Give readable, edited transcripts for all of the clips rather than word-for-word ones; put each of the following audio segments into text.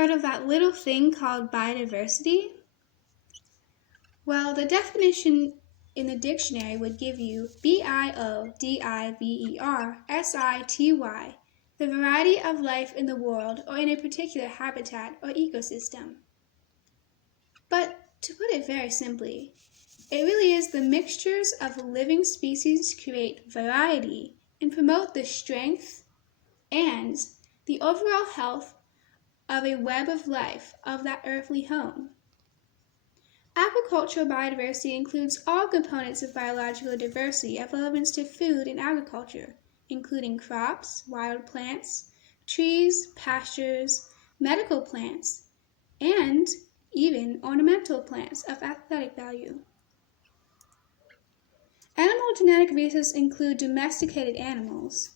heard of that little thing called biodiversity? Well, the definition in the dictionary would give you biodiversity, the variety of life in the world or in a particular habitat or ecosystem. But to put it very simply, it really is the mixtures of living species create variety and promote the strength and the overall health of a web of life of that earthly home. Agricultural biodiversity includes all components of biological diversity of relevance to food and agriculture, including crops, wild plants, trees, pastures, medical plants, and even ornamental plants of aesthetic value. Animal genetic resources include domesticated animals,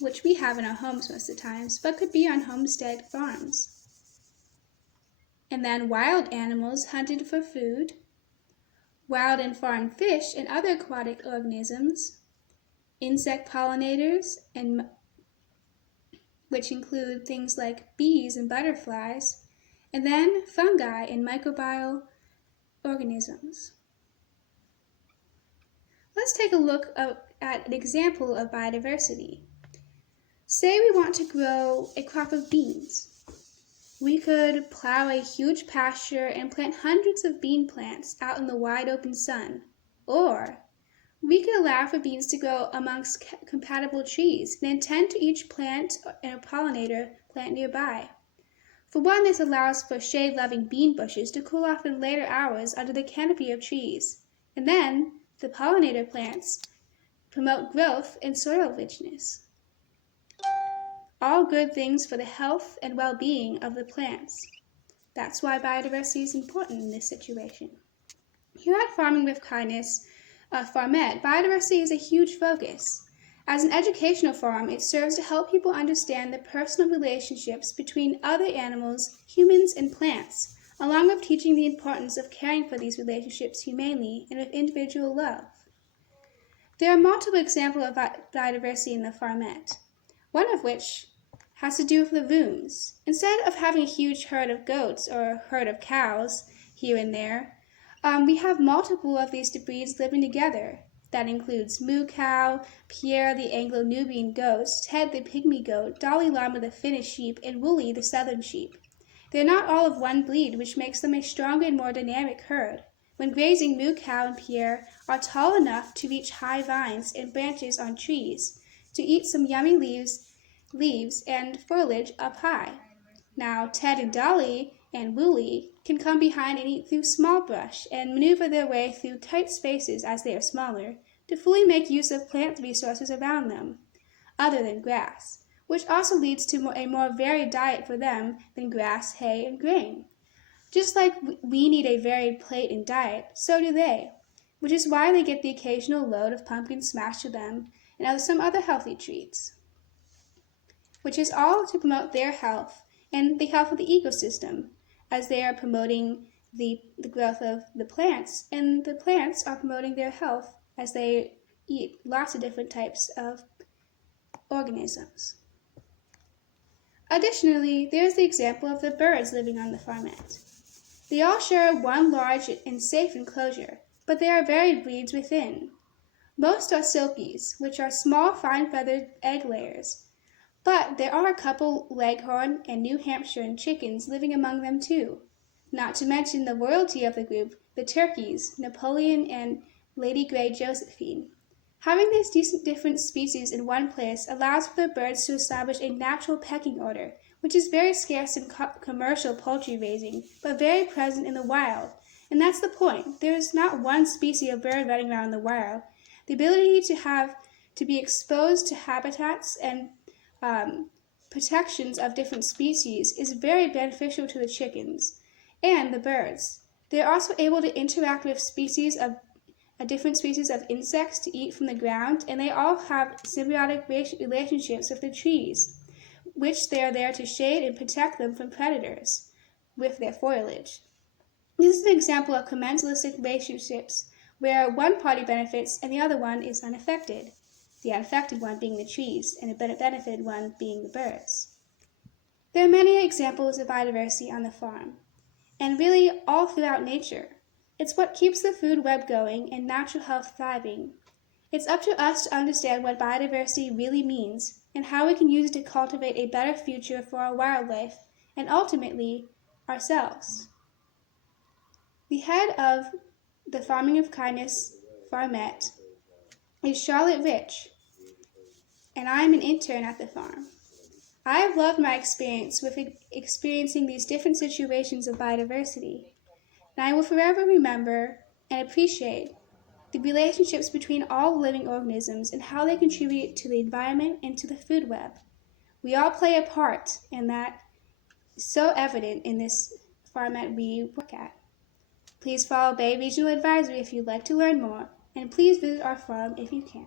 which we have in our homes most of the times, but could be on homestead farms. And then wild animals hunted for food, wild and farmed fish and other aquatic organisms, insect pollinators, which include things like bees and butterflies, and then fungi and microbial organisms. Let's take a look at an example of biodiversity. Say we want to grow a crop of beans. We could plow a huge pasture and plant hundreds of bean plants out in the wide open sun. Or we could allow for beans to grow amongst compatible trees and tend to each plant and a pollinator plant nearby. For one, this allows for shade-loving bean bushes to cool off in later hours under the canopy of trees. And then the pollinator plants promote growth and soil richness. All good things for the health and well-being of the plants. That's why biodiversity is important in this situation. Here at Farming with Kindness, Farmed, biodiversity is a huge focus. As an educational forum, it serves to help people understand the personal relationships between other animals, humans, and plants, along with teaching the importance of caring for these relationships humanely and with individual love. There are multiple examples of biodiversity in the Farmed, one of which has to do with the rooms. Instead of having a huge herd of goats or a herd of cows here and there, we have multiple of these breeds living together. That includes Moo Cow, Pierre the Anglo-Nubian goat, Ted the Pygmy goat, Dalai Lama the Finnish sheep, and Wooly the southern sheep. They are not all of one breed, which makes them a stronger and more dynamic herd. When grazing, Moo Cow and Pierre are tall enough to reach high vines and branches on trees to eat some yummy leaves and foliage up high. Now, Ted and Dolly and Wooly can come behind and eat through small brush and maneuver their way through tight spaces as they are smaller to fully make use of plant resources around them, other than grass, which also leads to a more varied diet for them than grass, hay, and grain. Just like we need a varied plate and diet, so do they, which is why they get the occasional load of pumpkin smashed to them and some other healthy treats, which is all to promote their health and the health of the ecosystem, as they are promoting the growth of the plants, and the plants are promoting their health as they eat lots of different types of organisms. Additionally, there's the example of the birds living on the farmland. They all share one large and safe enclosure, but there are varied breeds within. Most are silkies, which are small, fine-feathered egg layers. But there are a couple Leghorn and New Hampshire and chickens living among them too, not to mention the royalty of the group, the turkeys, Napoleon and Lady Grey Josephine. Having these different species in one place allows for the birds to establish a natural pecking order, which is very scarce in commercial poultry raising, but very present in the wild. And that's the point. There is not one species of bird running around in the wild. The ability to be exposed to habitats and protections of different species is very beneficial to the chickens and the birds. They're also able to interact with different species of insects to eat from the ground, and they all have symbiotic relationships with the trees, which they are there to shade and protect them from predators with their foliage. This is an example of commensalistic relationships where one party benefits and the other one is unaffected, the unaffected one being the trees and the benefited one being the birds. There are many examples of biodiversity on the farm, and really all throughout nature. It's what keeps the food web going and natural health thriving. It's up to us to understand what biodiversity really means and how we can use it to cultivate a better future for our wildlife and ultimately ourselves. The head of the Farming of Kindness Farmette is Charlotte Rich, and I am an intern at the farm. I have loved my experience with experiencing these different situations of biodiversity, and I will forever remember and appreciate the relationships between all living organisms and how they contribute to the environment and to the food web. We all play a part, and that is so evident in this farm that we work at. Please follow Bay Regional Advisory if you'd like to learn more, and please visit our farm if you can.